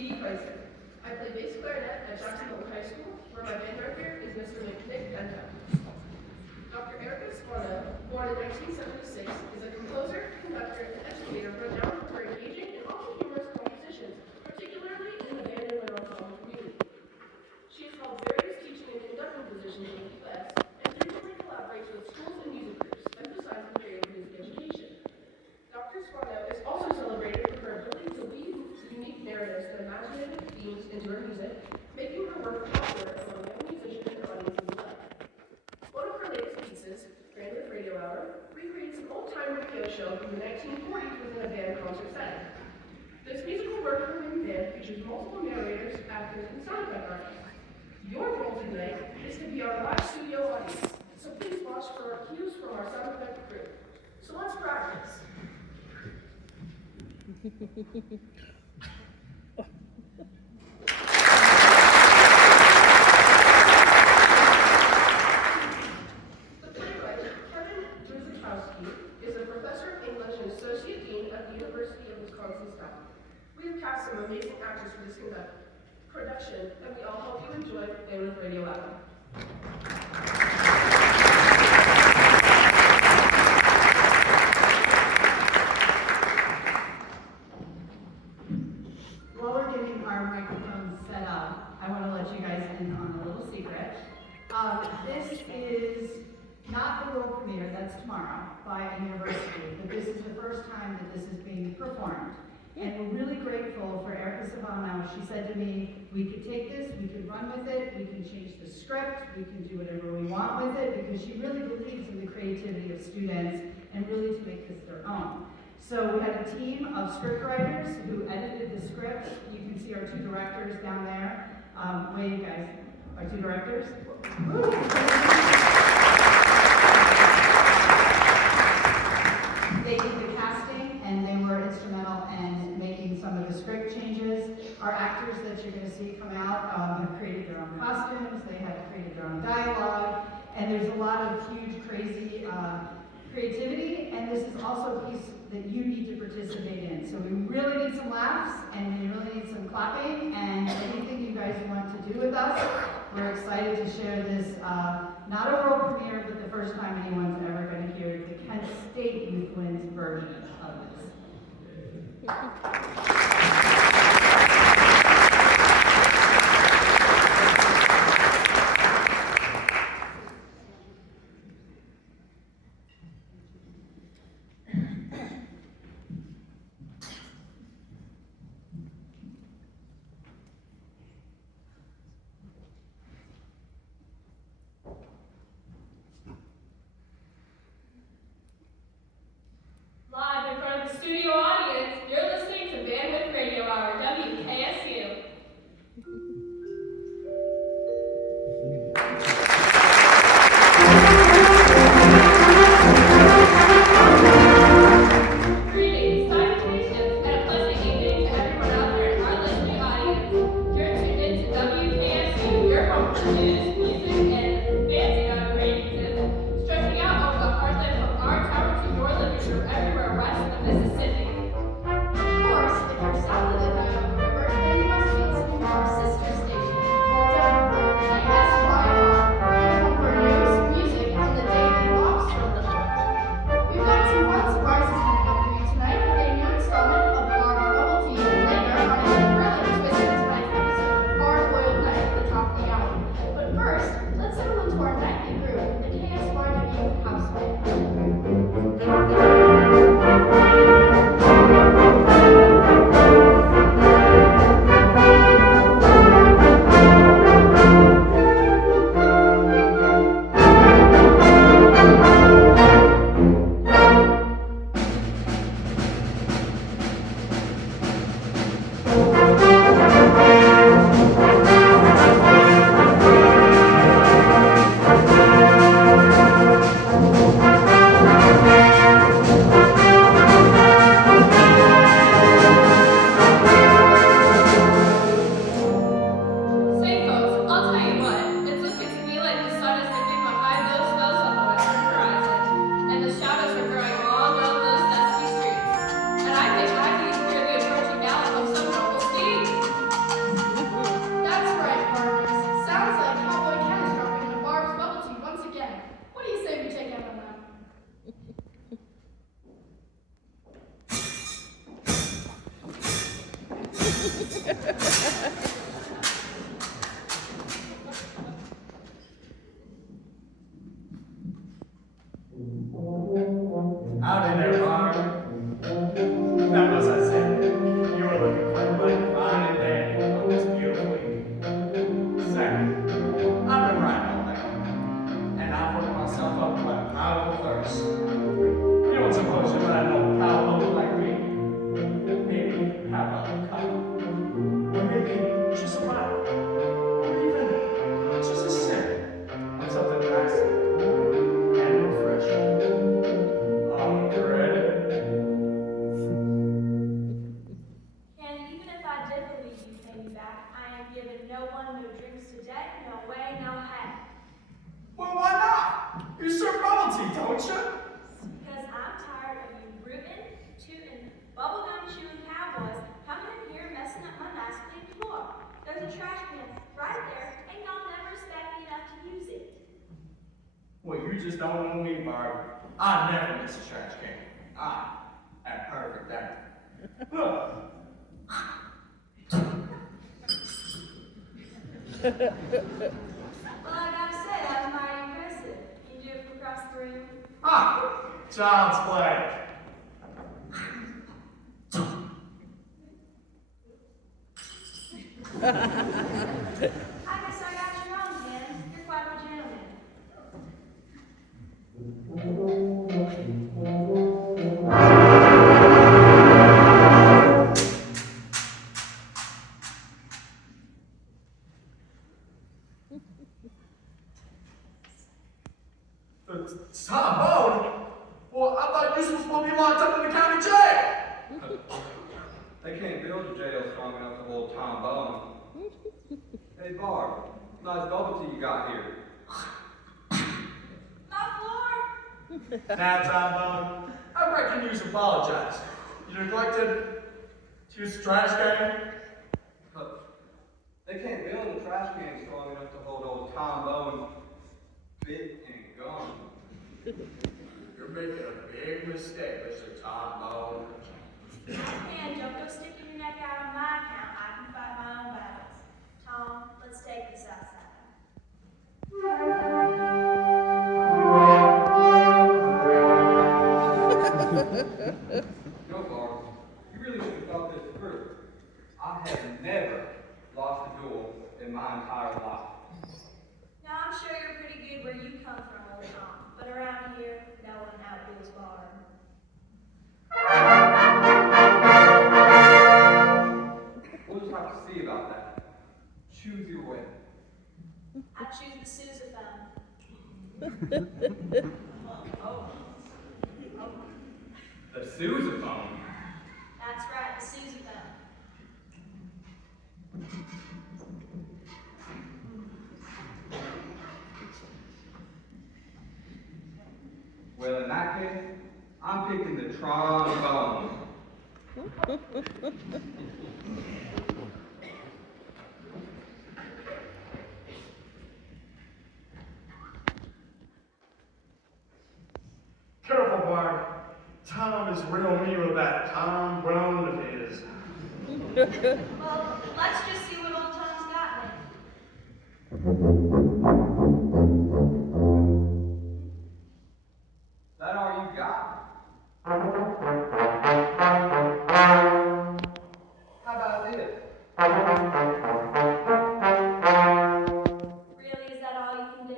I play bass clarinet at Jacksonville High School, where my band director is Mr. Nick Benta. Dr. Erica Sparno, born in 1976, is a composer, conductor, and educator renowned for her engaging and often humorous compositions, particularly in the band and wind ensemble community. She has held various teaching and conducting positions in the U.S. and frequently collaborates with schools and music groups, emphasizing creative music education. Dr. Sparno is also celebrated for her ability to weave unique narratives and imaginative themes into her music, making her work popular among young musicians and audiences alike. One of her latest pieces, Random Radio Hour, recreates an old-time radio show from the 1940s within a band concert setting. This musical work from the band features multiple narrators, actors, and sound effect artists. Your role tonight is to be our live studio audience, so please watch for our cues from our sound effect crew. So let's practice. Some amazing actors for this production, and we all hope you enjoy Play with Radio Hour. While we're getting our microphones set up, I want to let you guys in on a little secret. This is not the world premiere, that's tomorrow, by a university, but this is the first time that this is being performed. And we're really grateful for Erica Savano. She said to me, we could take this, we could run with it, we can change the script, we can do whatever we want with it, because she really believes in the creativity of students and really to make this their own. So we had a team of script writers who edited the script. You can see our two directors down there. Wave, guys. Our two directors. Woo. They did the casting, and they were instrumental in making some of the script changes. Our actors that you're going to see come out have created their own costumes, they have created their own dialogue, and there's a lot of huge, crazy creativity, and this is also a piece that you need to participate in. So we really need some laughs, and we really need some clapping, and anything you guys want to do with us. We're excited to share this, not a world premiere, but the first time anyone's ever going to hear the Kent State Youth Winds version of this. Live in front of the studio audience, you're listening Howdy there, Barb. Now, as I said, you were looking for a mighty fine and dandy on this beautiful evening. Second, I've been riding all day, and I've worked myself up to a powerful thirst. You don't suppose you let no cowboy like me? Maybe have a cup, or maybe just a bite, or even just a sip of something nice and refreshing. You ready? And even if I did believe you came back, I ain't giving no one no drinks today, no way, no how. Well, why not? You serve bubble tea, don't you? Because I'm tired of you rootin', tootin', bubblegum chewing cowboys coming in here messing up my nice clean floor. There's a trash can right there, and y'all never respect me enough to use it. Well, you just don't know me, Barb. I never miss a trash can. I am perfect at it. Look. Well, I gotta say, that was mighty impressive. Can you do it from across the room? Ah, child's play. I guess I got you wrong, Dan. You're quite a gentleman. Tom Bone? Well, I thought you were supposed to be locked up in the county jail. They can't build a jail strong enough to hold Tom Bone. Hey, Barb, nice bubble tea you got here. My floor! Now, Tom Bone, I reckon you should apologize. You neglected to use the trash can. They can't build a trash can strong enough to hold old Tom Bone bit and gum. You're making a big mistake, Mr. Tom Bone. And don't go sticking your neck out on my account. I can fight my own battles. Tom, let's take this outside. No, Barb, you really should have thought this through. I have never lost a duel in my entire life. Now, I'm sure you're pretty good where you come from, old Tom. But around here, no one outduels Barb. We'll just have to see about that. Choose your way. I choose the sousaphone. The sousaphone. That's right, the sousaphone. Well, in that case, I'm picking the trombone. Careful, Barb. Tom is real mean with that Tom Brown of his. Well, let's just see what old Tom's got then. Is that all you got? How about this? Really, is that all you can do?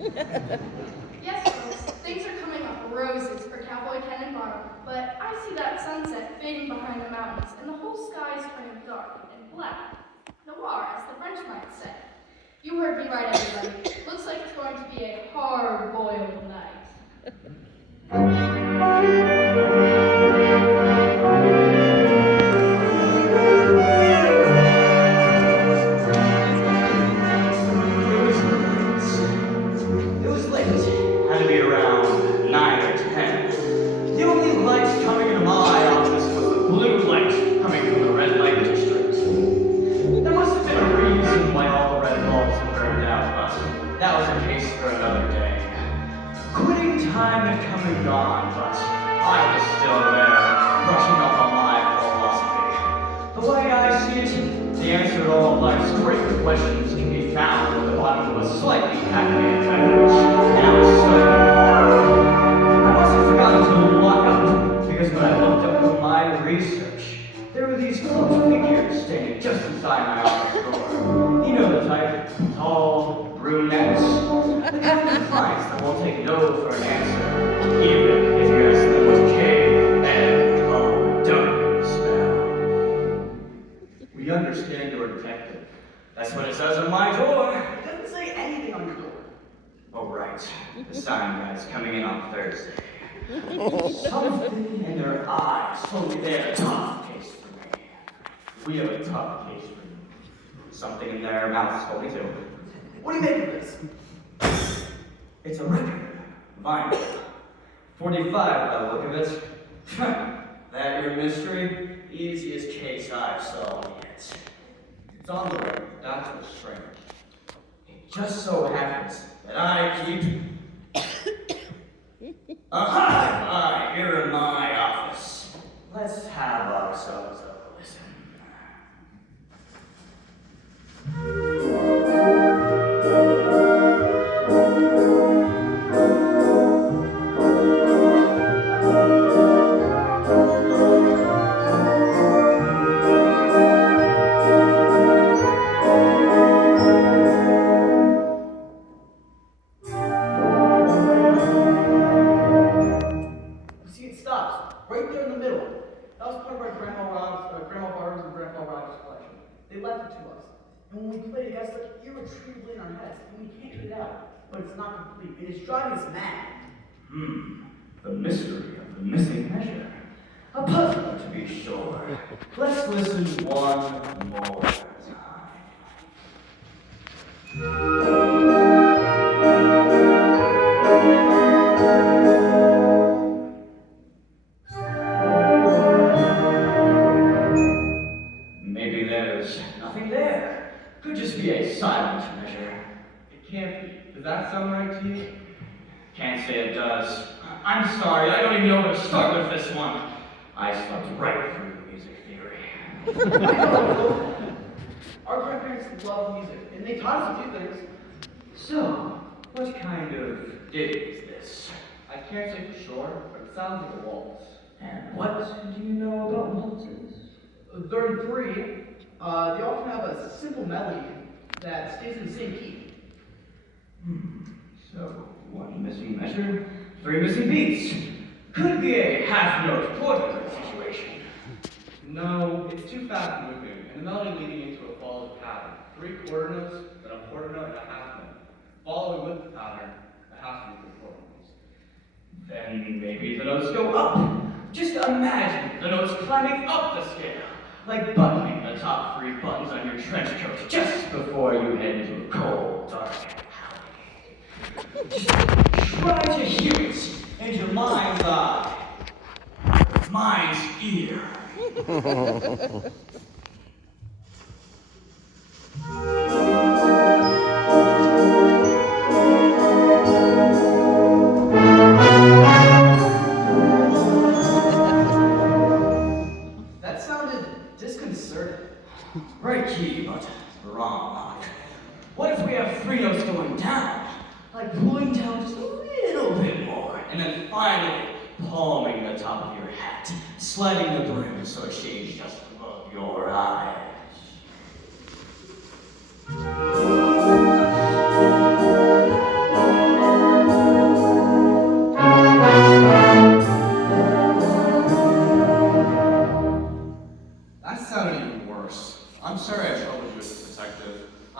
Yes, folks, things are coming up roses for Cowboy Ken and Barb, but I see that sunset fading behind the mountains, and the whole sky is turning dark and black. Noir, as the French might say. You heard me right, everybody. Looks like it's going to be a hard-boiled night. It was late. Had to be around 9 or 10. The only light coming into my office was the blue light coming from the red light district. There must have been a reason why all the red bulbs had burned out, but that was a case for another day. Quitting time had come and gone, but I was still there, brushing up on my philosophy. The way I see it, the answer to all of life's great questions can be found at the bottom of a slightly caffeinated beverage, and I was studying hard. I must have forgotten to lock up, because when I looked up from my research, there were these cloaked figures standing just inside my office door. You know the type, tall, brunettes, the kind of clients that won't take no for an answer, even if you ask them what KSYW spell. We understand you're a detective. That's what it says on my door. It doesn't say anything on your door. Oh, right. The sign guy's coming in on Thursday. Something in their eyes told me they had a tough case for me. We have a tough case for you. Something in their mouths told me too. What do you make of this? It's a record. Vinyl. 45 by the look of it. That your mystery? Easiest case I've solved yet. It's on the record. That's what's strange. It just so happens that I keep a hi-fi here in my office. Let's have ourselves a listen. See, it stops right there in the middle. That was part of our Grandma Barb's and Grandpa Roger's collection. They left it to us. And when we played, it got stuck irretrievably in our heads, and we can't get it out. But it's not complete. It is driving us mad. The mystery of the missing measure. A puzzle, to be sure. Let's listen one more time. Maybe there's nothing there. Could just be a silent measure. It can't be. Does that sound right to you? Can't say it does. I'm sorry, I don't even know where to start with this one. I slept right through the music theory. I know. Our grandparents love music, and they taught us a few things. So, what kind of dig is this? I can't say for sure, but it sounds like a waltz. And what do you know about waltzes? There are three. They often have a simple melody that stays in the same key. So, one missing measure, three missing beats. Could be a half-note quarter situation. No, it's too fast moving, and the melody leading into a followed pattern. 3 quarter notes, then a quarter note and a half note. Following with the pattern, a half note and 4 notes. Then maybe the notes go up. Just imagine the notes climbing up the scale, like buttoning the top 3 buttons on your trench coat just before you head into a cold, dark alley. Just try to hear it in your mind's eye, mind's ear. That sounded disconcerting. Right key, but wrong note. What if we have 3 notes going down? Like pulling down just a little bit more, and then finally palming the top of your hat, sliding the brim so it shades just above your eyes.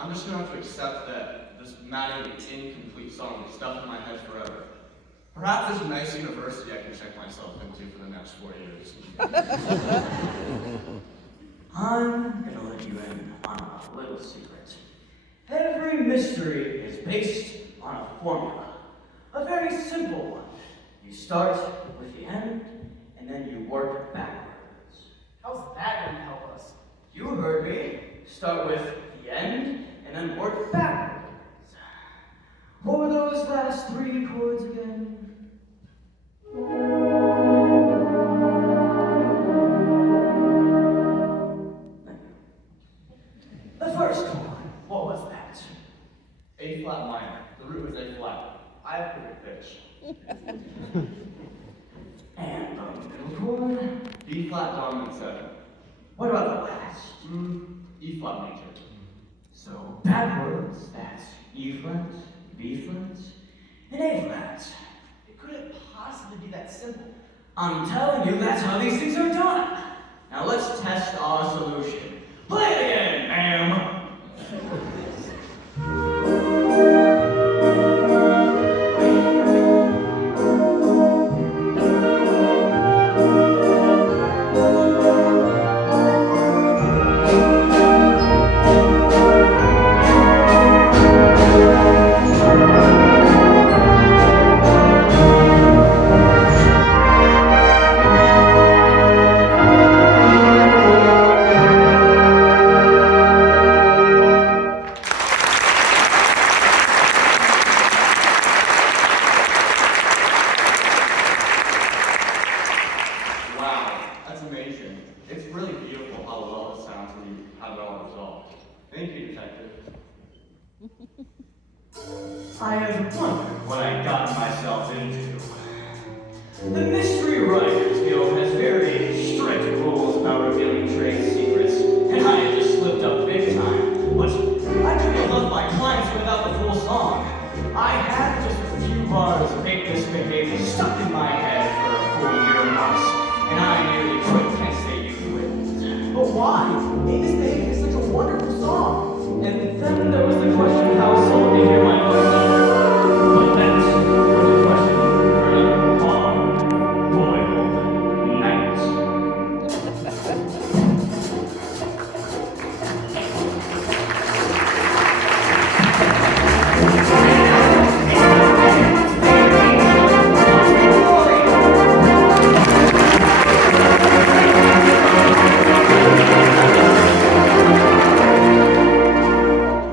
I'm just gonna have to accept that this matted, incomplete song is stuck in my head forever. Perhaps there's a nice university I can check myself into for the next 4 years. I'm gonna let you in on a little secret. Every mystery is based on a formula. A very simple one. You start with the end, and then you work backwards. How's that gonna help us? You heard me. Start with the end, and then work backwards. What were those last 3 chords again? The first chord, what was that? A flat minor. The root was A flat. I have perfect pitch. And the middle chord? B flat dominant 7. What about the last? E flat major. So backwards, that's E flat, B flat, and A flat. It couldn't possibly be that simple. I'm telling you, that's how these things are done. Now let's test our solution. Play it again, ma'am. Wow, that's amazing. It's really beautiful how well it sounds when you have it all resolved. Thank you, detective. I have wondered what I got myself into. The Mystery Writers Guild has very strict rules about revealing trade secrets, and I have just slipped up big time. But I couldn't have left my clients without the full song. I had just a few bars of fake misbehavior stuck in my head for a full year once, and I nearly quit Kent State Youth with it. But why? Fake Misbehavior is such a wonderful song. And then there was the question of how someone could hear my voice. But that was a question for a hard-boiled night.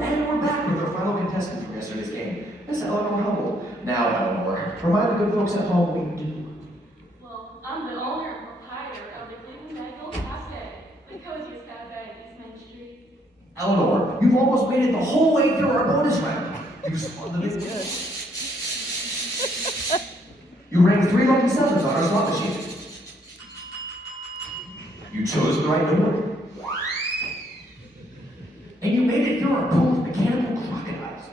And we're back with our final contestant for yesterday's game, Miss Eleanor Hubble. Now, Eleanor, remind the good folks at home what you do. Well, I'm the owner and proprietor of the Cleveland Medical Cafe, the coziest cafe in East Main Street. Eleanor, you've almost made it the whole way through our bonus round. You spun the big. You rang 3 lucky sevens on our slot machine. You chose the right number. And you made it through our pool of mechanical crocodiles.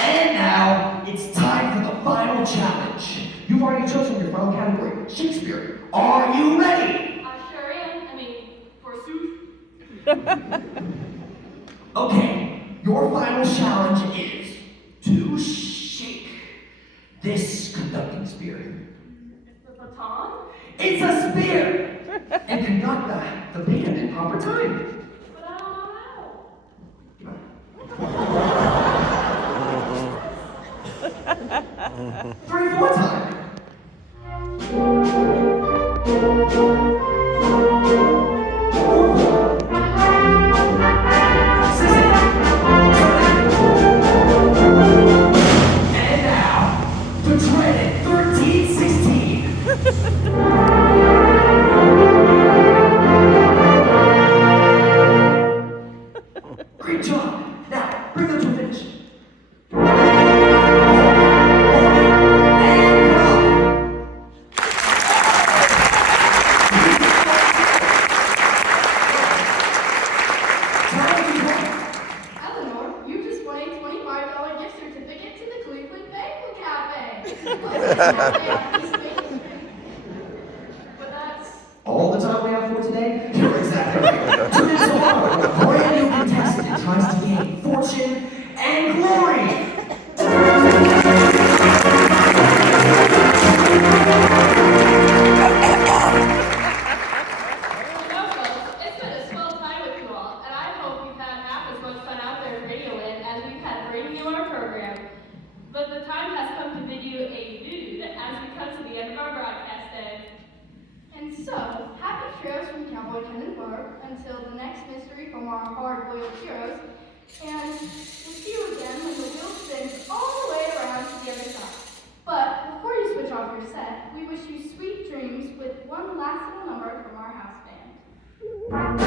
And now, it's time for the final challenge. You've already chosen your final category, Shakespeare. Are you ready? I sure am. I mean, forsooth. Okay, your final challenge is to shake this conducting spear. The baton? It's a spear! And conduct the band in proper time. But I don't know how. 3, 4 time. And now, the dreaded 13-16. Great job. Now, bring them to a finish. And go. Eleanor, you just won a $25 gift certificate to the Cleveland Bagel Cafe. But that's All the time we have for today? You're exactly right. Tune in tomorrow from our hard-boiled heroes, and we'll see you again when the wheel spins all the way around to the other side. But before you switch off your set, we wish you sweet dreams with one last little number from our house band.